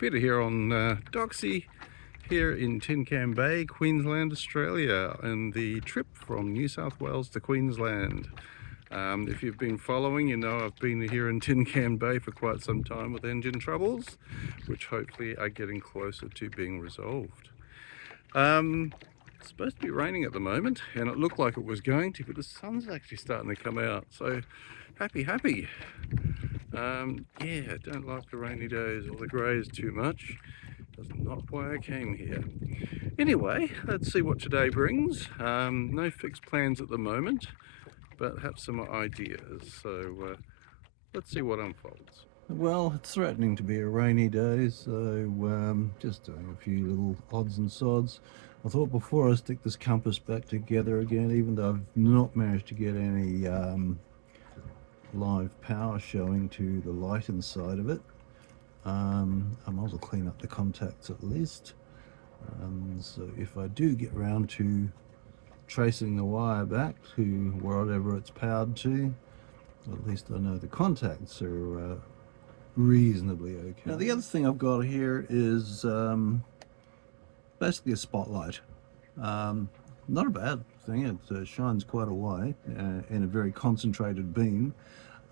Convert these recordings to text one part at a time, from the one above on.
Peter here on Doxie here in Tin Can Bay, Queensland, Australia, and the trip from New South Wales to Queensland. If you've been following, you know I've been here in Tin Can Bay for quite some time with engine troubles, which hopefully are getting closer to being resolved. It's supposed to be raining at the moment, and it looked like it was going to, but the sun's actually starting to come out, so happy. Yeah, I don't like the rainy days or the greys too much. That's not why I came here. Anyway, let's see what today brings. No fixed plans at the moment, but have some ideas. So let's see what unfolds. Well, it's threatening to be a rainy day, so just doing a few little odds and sods. I thought before I stick this compass back together again, even though I've not managed to get any live power showing to the light inside of it, I might as well clean up the contacts at least. So if I do get around to tracing the wire back to whatever it's powered to, at least I know the contacts are reasonably okay. Now the other thing I've got here is basically a spotlight. Not a bad thing, it shines quite a way in a very concentrated beam.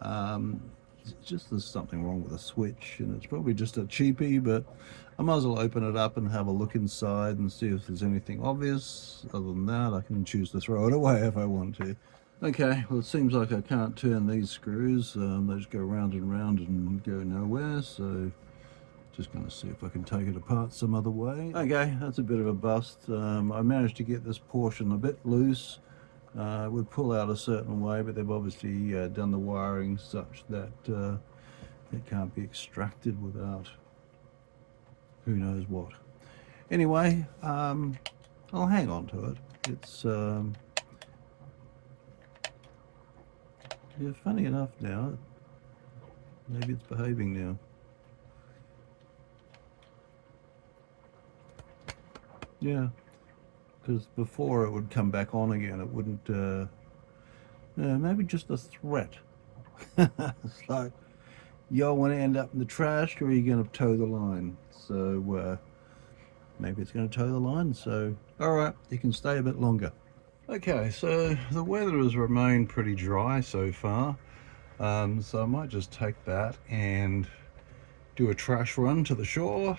It's just there's something wrong with the switch, and it's probably just a cheapie, but I might as well open it up and have a look inside and see if there's anything obvious. Other than that, I can choose to throw it away if I want to. Okay, well it seems like I can't turn these screws. They just go round and round and go nowhere, so just going to see if I can take it apart some other way. Okay, that's a bit of a bust. I managed to get this portion a bit loose. It would pull out a certain way, but they've obviously done the wiring such that it can't be extracted without who knows what. Anyway, I'll hang on to it. It's yeah, funny enough now, maybe it's behaving now. Yeah, because before it would come back on again, it wouldn't, maybe just a threat. It's like, y'all want to end up in the trash, or are you going to toe the line? So maybe it's going to toe the line, so alright, you can stay a bit longer. Okay, so the weather has remained pretty dry so far, so I might just take that and do a trash run to the shore,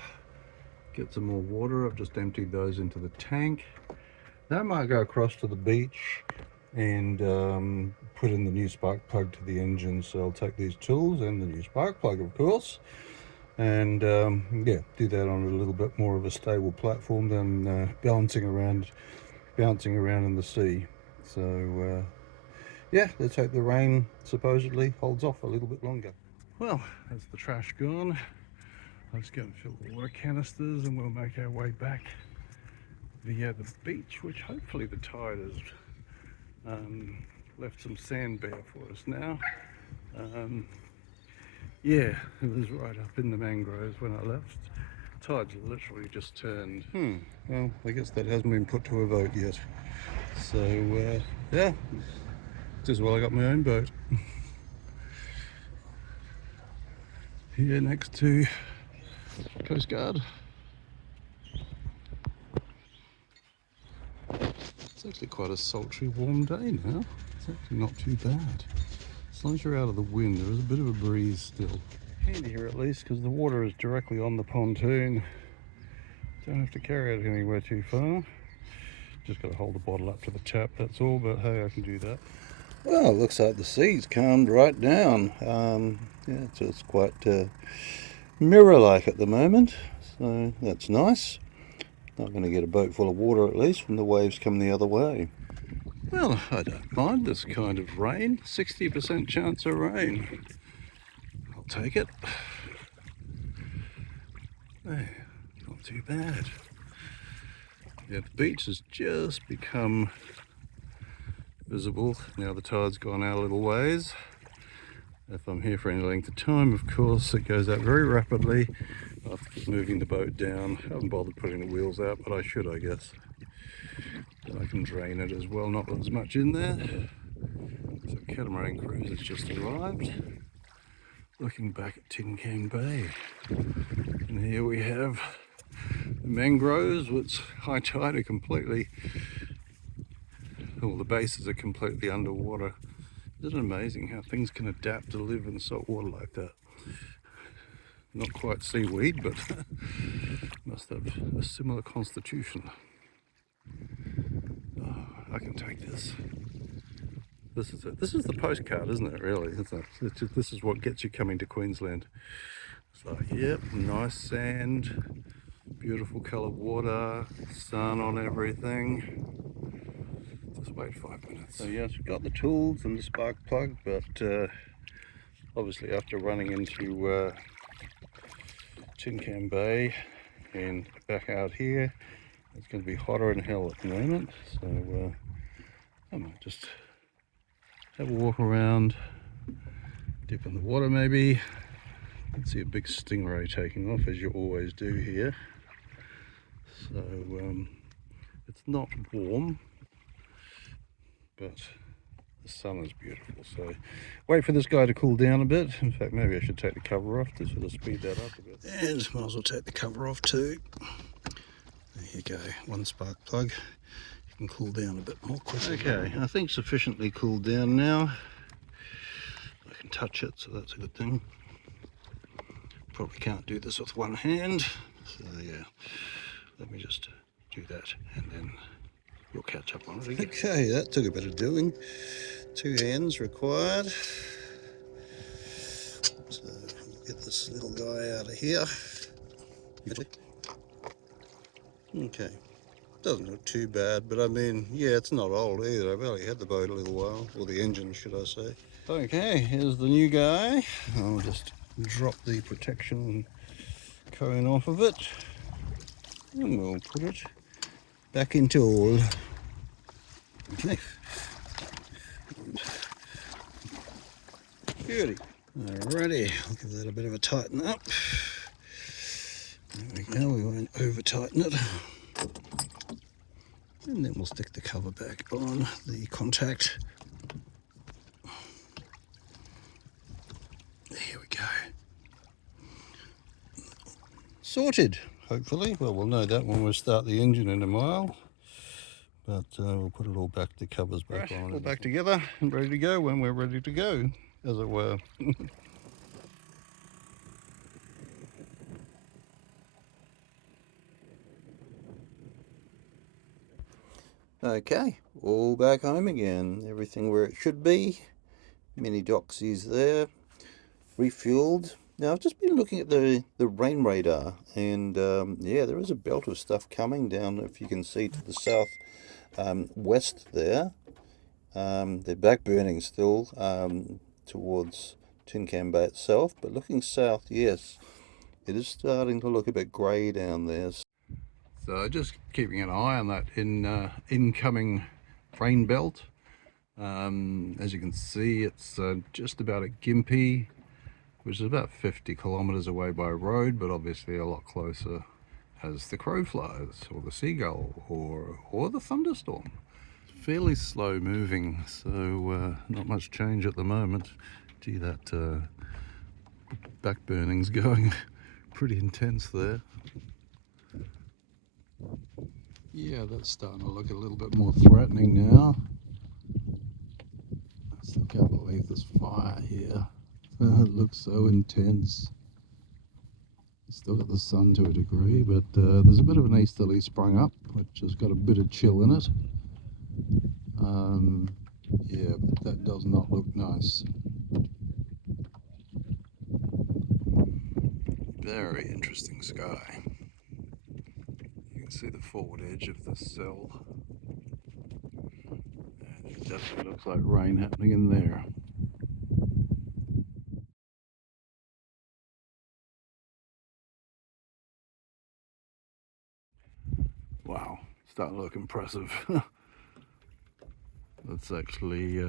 get some more water. I've just emptied those into the tank. Then I might go across to the beach and put in the new spark plug to the engine. So I'll take these tools and the new spark plug, of course, and yeah, do that on a little bit more of a stable platform than bouncing around in the sea. So yeah, let's hope the rain supposedly holds off a little bit longer. Well, that's the trash gone. Let's go and fill the water canisters and we'll make our way back via the beach, which hopefully the tide has left some sand bare for us now. Yeah, it was right up in the mangroves when I left. Tide's literally just turned. Well, I guess that hasn't been put to a vote yet. So yeah, just as well I got my own boat. Here next to Coast Guard. It's actually quite a sultry, warm day now. It's actually not too bad. As long as you're out of the wind, there is a bit of a breeze still. Handy here at least, because the water is directly on the pontoon. Don't have to carry it anywhere too far. Just got to hold the bottle up to the tap, that's all, but hey, I can do that. Well, it looks like the sea's calmed right down. Yeah, so it's quite mirror-like at the moment, so that's nice. Not going to get a boat full of water at least when the waves come the other way. Well, I don't mind this kind of rain. 60% chance of rain. I'll take it. Hey, not too bad. Yeah, the beach has just become visible. Now the tide's gone out a little ways. If I'm here for any length of time, of course, it goes out very rapidly. I'll have to keep moving the boat down. I haven't bothered putting the wheels out, but I should, I guess. Then I can drain it as well, not as much in there. So catamaran cruise has just arrived. Looking back at Tin Can Bay in And here we have the mangroves, which high tide are completely, all the bases are completely underwater. Isn't it amazing how things can adapt to live in salt water like that? Not quite seaweed, but must have a similar constitution. Oh, I can take this. This is it. This is the postcard, isn't it, really? Isn't it? This is what gets you coming to Queensland. It's like, yep, nice sand, beautiful coloured water, sun on everything. Just wait 5 minutes. So yes, we've got the tools and the spark plug, but obviously after running into Tin Can Bay and back out here, it's going to be hotter than hell at the moment. So I might just have a walk around, dip in the water maybe. You can see a big stingray taking off, as you always do here. So it's not warm, but the sun is beautiful. So wait for this guy to cool down a bit. In fact, maybe I should take the cover off to sort of speed that up a bit. And might as well take the cover off too. There you go, one spark plug. You can cool down a bit more quickly. Okay, I think sufficiently cooled down now. I can touch it, so that's a good thing. Probably can't do this with one hand, so yeah, let me just do that and then we'll catch up on it again. Okay, that took a bit of doing. 2 hands required. So we'll get this little guy out of here. Okay, doesn't look too bad, but I mean, yeah, it's not old either. I've only had the boat a little while, or the engine, should I say. Okay, here's the new guy. I'll just drop the protection cone off of it, and we'll put it back into oil. Okay. Beauty. Alrighty, I'll give that a bit of a tighten up. There we go, we won't over tighten it. And then we'll stick the cover back on the contact. There we go. Sorted, hopefully. Well, we'll know that when we start the engine in a mile. But we'll put it all back, the covers back on. All back together and ready to go when we're ready to go, as it were. Okay, all back home again. Everything where it should be. Mini Doxies there, refueled. Now I've just been looking at the rain radar, and yeah, there is a belt of stuff coming down, if you can see to the south west there. They're back burning still towards Tin Can Bay itself, but looking south, yes, it is starting to look a bit grey down there. So just keeping an eye on that incoming rain belt. As you can see, it's just about at Gympie, which is about 50 kilometres away by road, but obviously a lot closer as the crow flies, or the seagull, or the thunderstorm. It's fairly slow moving, so not much change at the moment. Gee, that back burning's going pretty intense there. Yeah, that's starting to look a little bit more threatening now. I still can't believe this fire here. It looks so intense. Still got the sun to a degree, but there's a bit of an easterly sprung up, which has got a bit of chill in it. Yeah, but that does not look nice. Very interesting sky. You can see the forward edge of the cell. And it definitely looks like rain happening in there. Wow, starting to look impressive. That's actually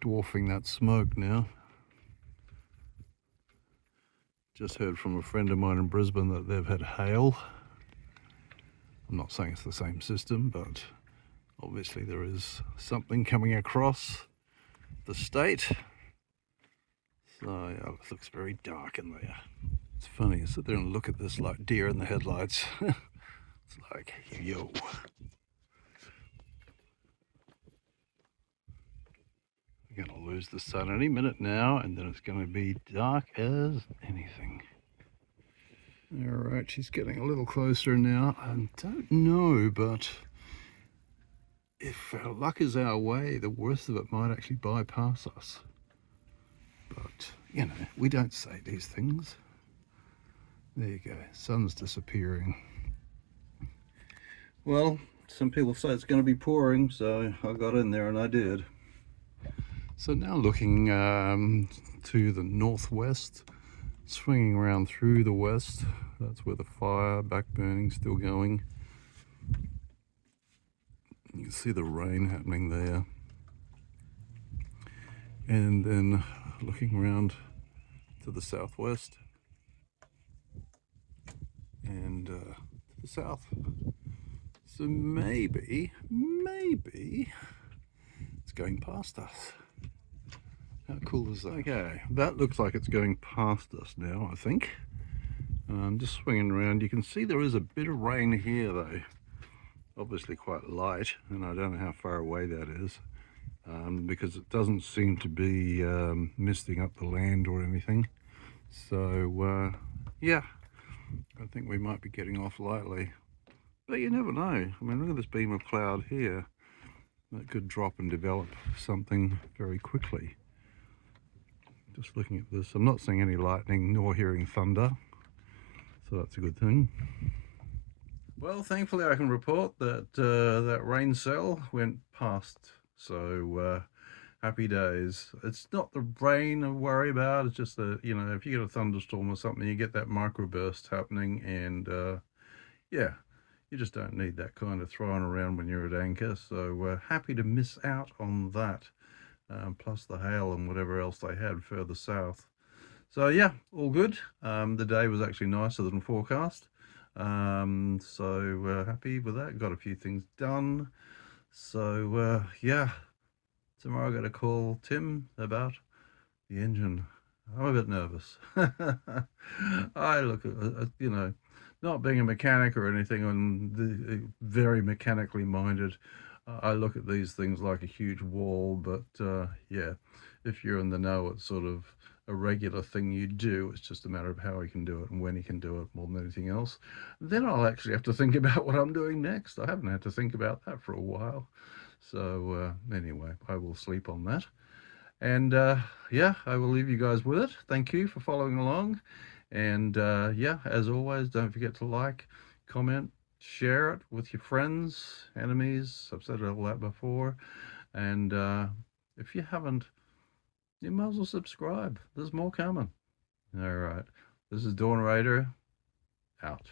dwarfing that smoke now. Just heard from a friend of mine in Brisbane that they've had hail. I'm not saying it's the same system, but obviously there is something coming across the state. So yeah, it looks very dark in there. It's funny, I sit there and look at this like deer in the headlights. It's like, yo. We're going to lose the sun any minute now, and then it's going to be dark as anything. Alright, she's getting a little closer now. I don't know, but if our luck is our way, the worst of it might actually bypass us. But, you know, we don't say these things. There you go, sun's disappearing. Well, some people say it's going to be pouring, so I got in there and I did. So now looking to the northwest, swinging around through the west, that's where the fire back burning still going. You can see the rain happening there. And then looking around to the southwest and to the south. So maybe it's going past us. How cool is that? Okay, that looks like it's going past us now, I think. Just swinging around, you can see there is a bit of rain here though. Obviously quite light, and I don't know how far away that is, because it doesn't seem to be misting up the land or anything. So yeah, I think we might be getting off lightly. But you never know. I mean, look at this beam of cloud here. That could drop and develop something very quickly. Just looking at this, I'm not seeing any lightning nor hearing thunder, so that's a good thing. Well, thankfully I can report that that rain cell went past, so happy days. It's not the rain I worry about, it's just that, you know, if you get a thunderstorm or something, you get that microburst happening, and yeah, you just don't need that kind of throwing around when you're at anchor, so happy to miss out on that. Plus the hail and whatever else they had further south. So yeah, all good. The day was actually nicer than forecast. So happy with that. Got a few things done. So yeah, tomorrow I got to call Tim about the engine. I'm a bit nervous. I look at, you know, not being a mechanic or anything, I'm very mechanically minded. I look at these things like a huge wall, but yeah, if you're in the know, it's sort of a regular thing you do. It's just a matter of how he can do it and when he can do it more than anything else. Then I'll actually have to think about what I'm doing next. I haven't had to think about that for a while. So anyway, I will sleep on that. And yeah, I will leave you guys with it. Thank you for following along. And yeah, as always, don't forget to like, comment, share it with your friends, enemies. I've said all that before. And if you haven't, you might as well subscribe. There's more coming. All right. This is Dawn Raider, out.